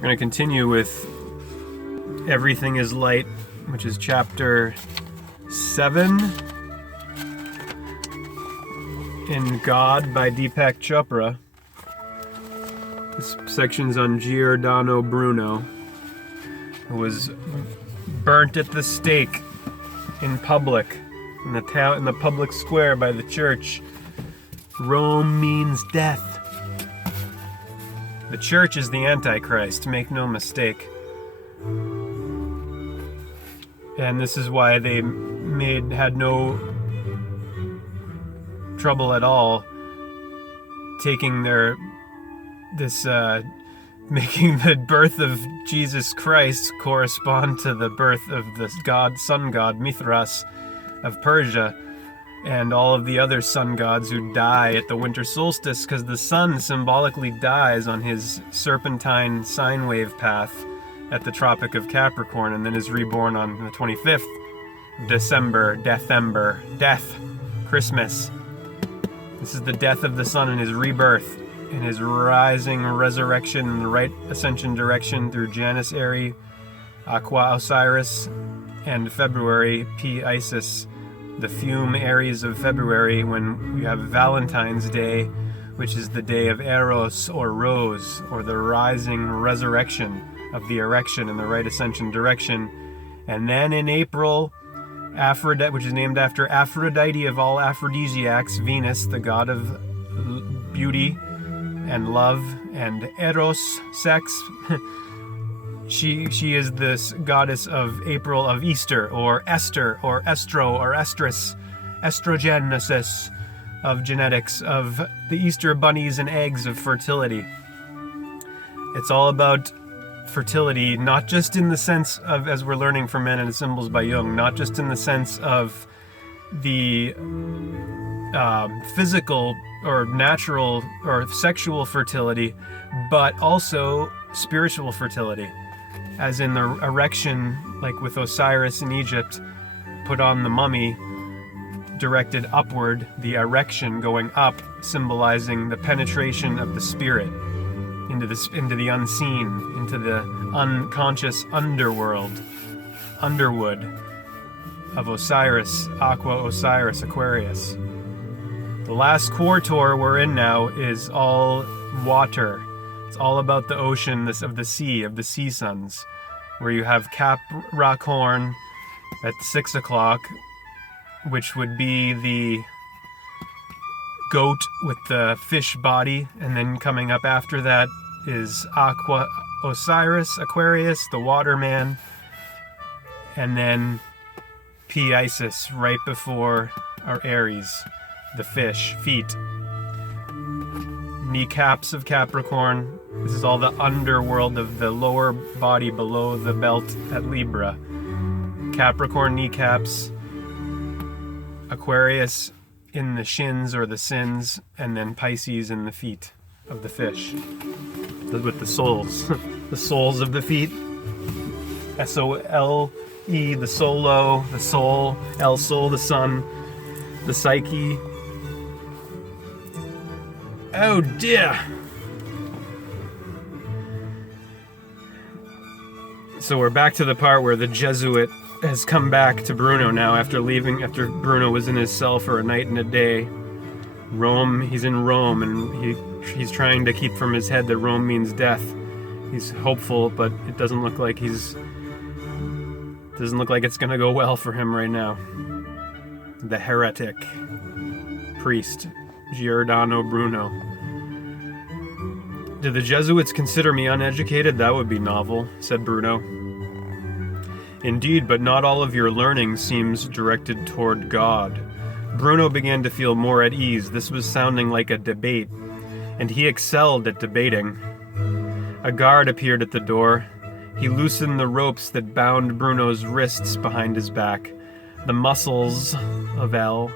We're going to continue with Everything is Light, which is chapter 7 in God by Deepak Chopra. This section's on Giordano Bruno, who was burnt at the stake in public, in the public square by the church. Rome means death. The church is the Antichrist, make no mistake. And this is why they had no trouble at all taking making the birth of Jesus Christ correspond to the birth of the sun god Mithras of Persia, and all of the other sun gods who die at the winter solstice, because the sun symbolically dies on his serpentine sine wave path at the Tropic of Capricorn, and then is reborn on the 25th December, death, Christmas. This is the death of the sun and his rebirth, and his rising resurrection in the right ascension direction through Janus-Eri, Aqua Osiris, and February, P Isis, the Fume Aries of February, when we have Valentine's Day, which is the day of Eros or Rose, or the rising resurrection of the erection in the right ascension direction. And then in April, Aphrodite, which is named after Aphrodite of all aphrodisiacs, Venus, the god of beauty and love and eros, sex. She is this goddess of April, of Easter, or Esther, or Estro, or Estrus, estrogenesis, of genetics, of the Easter bunnies and eggs of fertility. It's all about fertility, not just in the sense of, as we're learning from Men and Symbols by Jung, not just in the sense of the physical or natural or sexual fertility, but also spiritual fertility. As in the erection, like with Osiris in Egypt, put on the mummy, directed upward, the erection going up, symbolizing the penetration of the spirit into the unseen, into the unconscious underwood of Osiris, Aqua Osiris Aquarius. The last quarter we're in now is all water. It's all about the ocean, of the sea suns, where you have Capricorn at 6 o'clock, which would be the goat with the fish body, and then coming up after that is Aqua Osiris Aquarius, the water man, and then P Isis right before our Aries, the fish, feet. Kneecaps of Capricorn. This is all the underworld of the lower body below the belt at Libra. Capricorn kneecaps, Aquarius in the shins or the sins, and then Pisces in the feet of the fish. With the soles. The soles of the feet. S-O-L-E, the solo, the soul. El-Sol, the sun. The psyche. Oh dear! So we're back to the part where the Jesuit has come back to Bruno now after Bruno was in his cell for a night and a day. He's in Rome, and he's trying to keep from his head that Rome means death. He's hopeful, but it doesn't look like it's gonna go well for him right now. The heretic priest, Giordano Bruno. "Do the Jesuits consider me uneducated? That would be novel," said Bruno. "Indeed, but not all of your learning seems directed toward God." Bruno began to feel more at ease. This was sounding like a debate, and he excelled at debating. A guard appeared at the door. He loosened the ropes that bound Bruno's wrists behind his back. The muscles of L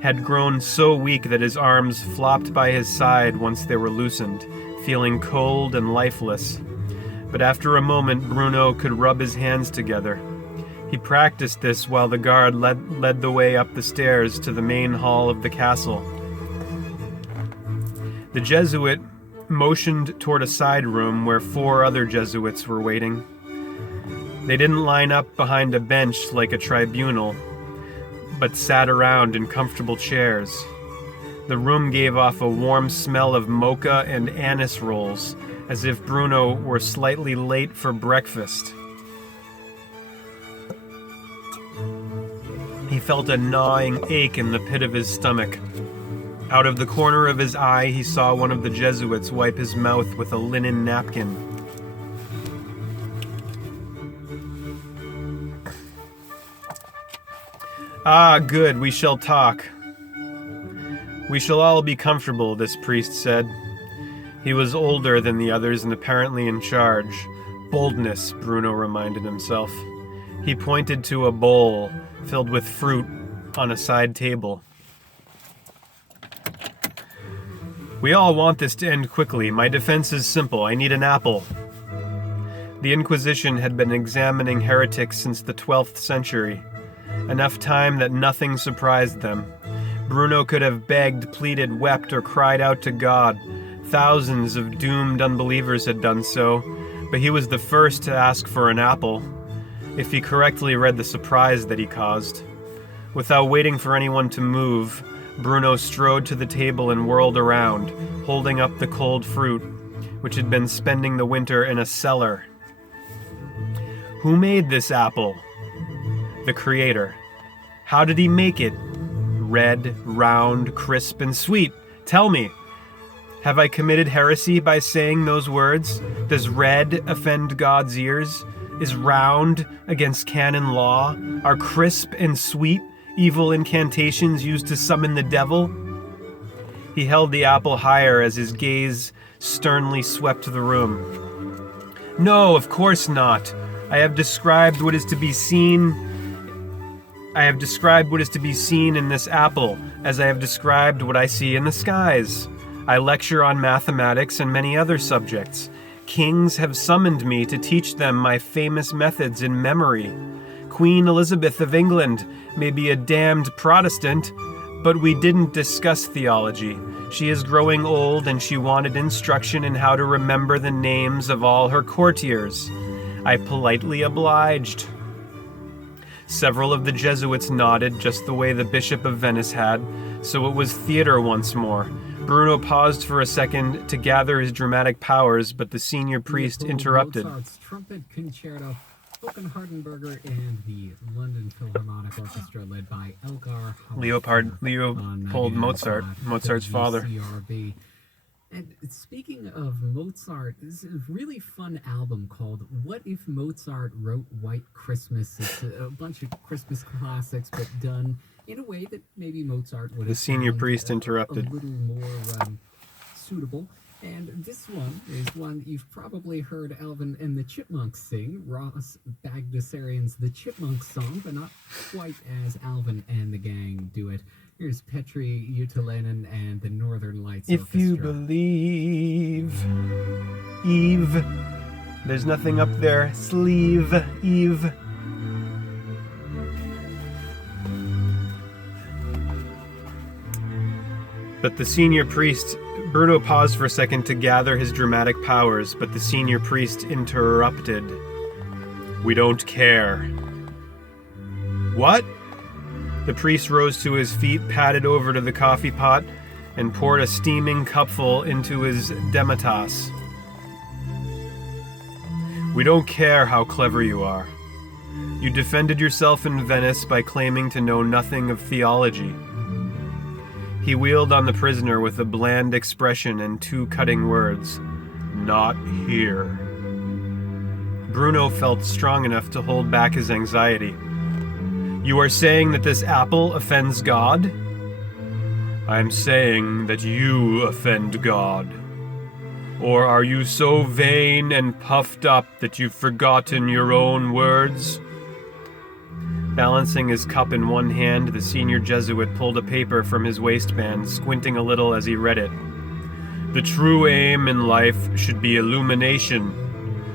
had grown so weak that his arms flopped by his side once they were loosened, feeling cold and lifeless. But after a moment, Bruno could rub his hands together. He practiced this while the guard led the way up the stairs to the main hall of the castle. The Jesuit motioned toward a side room where 4 other Jesuits were waiting. They didn't line up behind a bench like a tribunal, but sat around in comfortable chairs. The room gave off a warm smell of mocha and anise rolls, as if Bruno were slightly late for breakfast. He felt a gnawing ache in the pit of his stomach. Out of the corner of his eye, he saw one of the Jesuits wipe his mouth with a linen napkin. "Ah, good, we shall talk. We shall all be comfortable," this priest said. He was older than the others and apparently in charge. Boldness, Bruno reminded himself. He pointed to a bowl filled with fruit on a side table. "We all want this to end quickly. My defense is simple. I need an apple." The Inquisition had been examining heretics since the 12th century. Enough time that nothing surprised them. Bruno could have begged, pleaded, wept, or cried out to God. Thousands of doomed unbelievers had done so, but he was the first to ask for an apple, if he correctly read the surprise that he caused. Without waiting for anyone to move, Bruno strode to the table and whirled around, holding up the cold fruit, which had been spending the winter in a cellar. "Who made this apple?" "The Creator." "How did he make it?" "Red, round, crisp, and sweet. Tell me, have I committed heresy by saying those words? Does red offend God's ears? Is round against canon law? Are crisp and sweet evil incantations used to summon the devil?" He held the apple higher as his gaze sternly swept the room. "No, of course not. I have described what is to be seen in this apple, as I have described what I see in the skies. I lecture on mathematics and many other subjects. Kings have summoned me to teach them my famous methods in memory. Queen Elizabeth of England may be a damned Protestant, but we didn't discuss theology. She is growing old and she wanted instruction in how to remember the names of all her courtiers. I politely obliged." Several of the Jesuits nodded just the way the Bishop of Venice had, so it was theater once more. Bruno paused for a second to gather his dramatic powers, but the senior priest interrupted. Mozart's Trumpet Concerto, Håkan Hardenberger, and the London Philharmonic Orchestra led by Elgar Leopold Mozart, Mozart's father. CRB. And speaking of Mozart, this is a really fun album called What If Mozart Wrote White Christmas? It's a bunch of Christmas classics, but done in a way that maybe Mozart would have The senior found priest interrupted. a little more suitable. And this one is one you've probably heard Alvin and the Chipmunks sing, Ross Bagdasarian's The Chipmunks song, but not quite as Alvin and the gang do it. Here's Petri Utalainen and the Northern Lights If Orchestra. you believe, Eve, there's nothing up there, sleeve, Eve. But the senior priest, Bruno paused for a second to gather his dramatic powers, but the senior priest interrupted. "We don't care." "What?" The priest rose to his feet, padded over to the coffee pot, and poured a steaming cupful into his demitasse. "We don't care how clever you are. You defended yourself in Venice by claiming to know nothing of theology." He wheeled on the prisoner with a bland expression and 2 cutting words. "Not here." Bruno felt strong enough to hold back his anxiety. "You are saying that this apple offends God?" "I'm saying that you offend God. Or are you so vain and puffed up that you've forgotten your own words?" Balancing his cup in one hand, the senior Jesuit pulled a paper from his waistband, squinting a little as he read it. "The true aim in life should be illumination.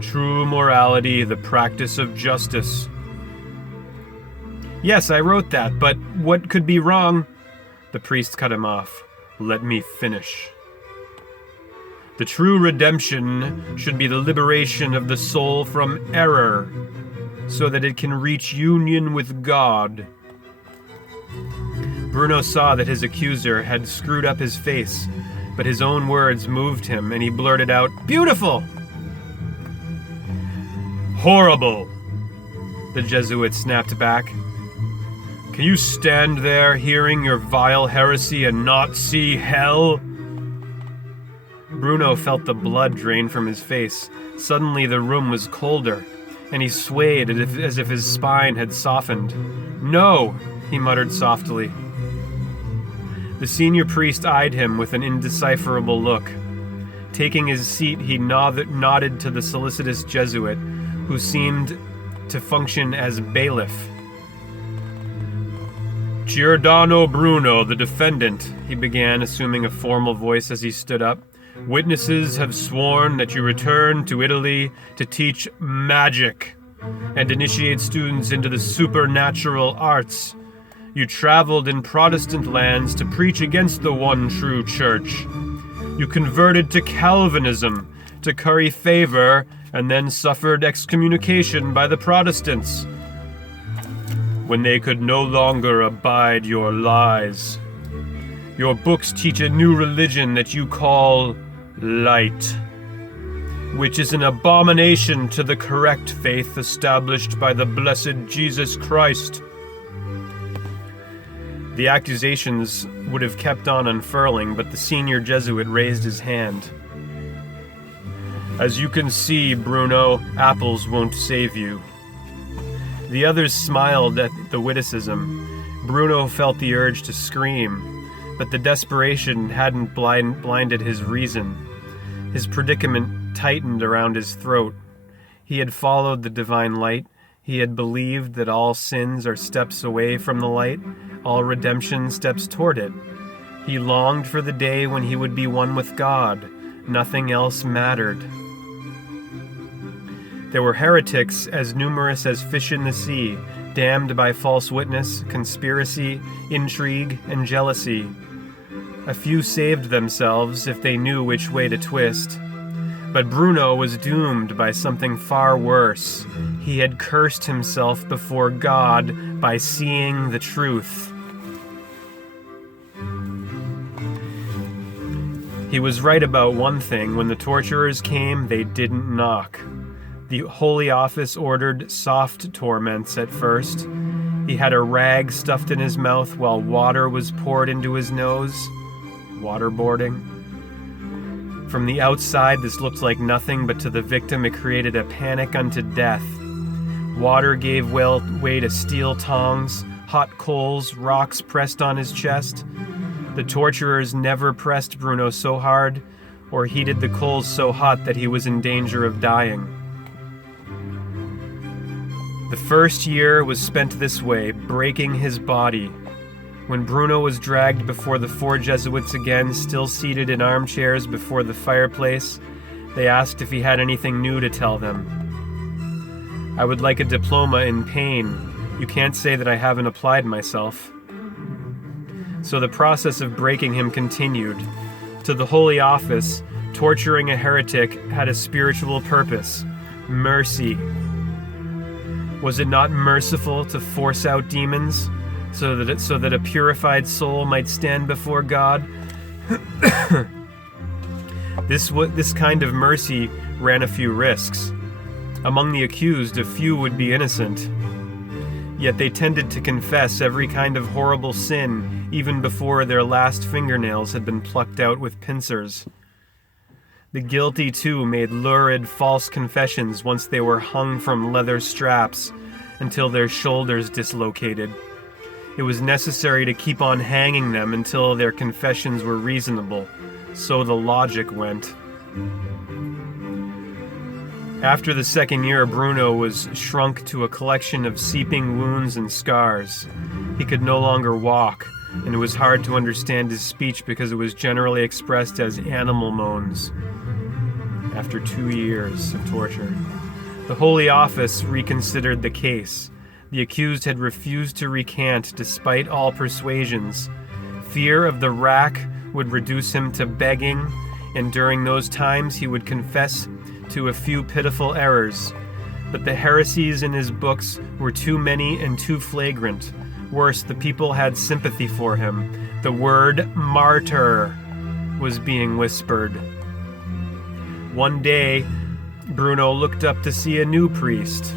True morality, the practice of justice." "Yes, I wrote that, but what could be wrong?" The priest cut him off. "Let me finish. The true redemption should be the liberation of the soul from error, so that it can reach union with God. Bruno saw that his accuser had screwed up his face, but his own words moved him, and he blurted out, "Beautiful!" "Horrible!" the Jesuit snapped back. "Can you stand there hearing your vile heresy and not see hell?" Bruno felt the blood drain from his face. Suddenly the room was colder, and he swayed as if his spine had softened. "No," he muttered softly. The senior priest eyed him with an indecipherable look. Taking his seat, he nodded to the solicitous Jesuit, who seemed to function as bailiff. "Giordano Bruno, the defendant," he began, assuming a formal voice as he stood up. "Witnesses have sworn that you returned to Italy to teach magic and initiate students into the supernatural arts. You traveled in Protestant lands to preach against the one true church. You converted to Calvinism to curry favor and then suffered excommunication by the Protestants when they could no longer abide your lies. Your books teach a new religion that you call light, which is an abomination to the correct faith established by the blessed Jesus Christ." The accusations would have kept on unfurling, but the senior Jesuit raised his hand. "As you can see, Bruno, apples won't save you." The others smiled at the witticism. Bruno felt the urge to scream, but the desperation hadn't blinded his reason. His predicament tightened around his throat. He had followed the divine light. He had believed that all sins are steps away from the light, all redemption steps toward it. He longed for the day when he would be one with God. Nothing else mattered. There were heretics as numerous as fish in the sea, damned by false witness, conspiracy, intrigue, and jealousy. A few saved themselves if they knew which way to twist. But Bruno was doomed by something far worse. He had cursed himself before God by seeing the truth. He was right about one thing. When the torturers came, they didn't knock. The Holy Office ordered soft torments at first. He had a rag stuffed in his mouth while water was poured into his nose. Waterboarding. From the outside, this looked like nothing, but to the victim it created a panic unto death. Water gave way to steel tongs, hot coals, rocks pressed on his chest. The torturers never pressed Bruno so hard or heated the coals so hot that he was in danger of dying. The first year was spent this way, breaking his body. When Bruno was dragged before the four Jesuits again, still seated in armchairs before the fireplace, they asked if he had anything new to tell them. "I would like a diploma in pain. You can't say that I haven't applied myself." So the process of breaking him continued. To the Holy Office, torturing a heretic had a spiritual purpose: mercy. Was it not merciful to force out demons so that a purified soul might stand before God? This kind of mercy ran a few risks. Among the accused, a few would be innocent. Yet they tended to confess every kind of horrible sin even before their last fingernails had been plucked out with pincers. The guilty, too, made lurid, false confessions once they were hung from leather straps until their shoulders dislocated. It was necessary to keep on hanging them until their confessions were reasonable, so the logic went. After the second year, Bruno was shrunk to a collection of seeping wounds and scars. He could no longer walk, and it was hard to understand his speech because it was generally expressed as animal moans. After 2 years of torture, the Holy Office reconsidered the case. The accused had refused to recant despite all persuasions. Fear of the rack would reduce him to begging. and during those times he would confess to a few pitiful errors. But the heresies in his books were too many and too flagrant. Worse, the people had sympathy for him. The word martyr was being whispered. One day, Bruno looked up to see a new priest.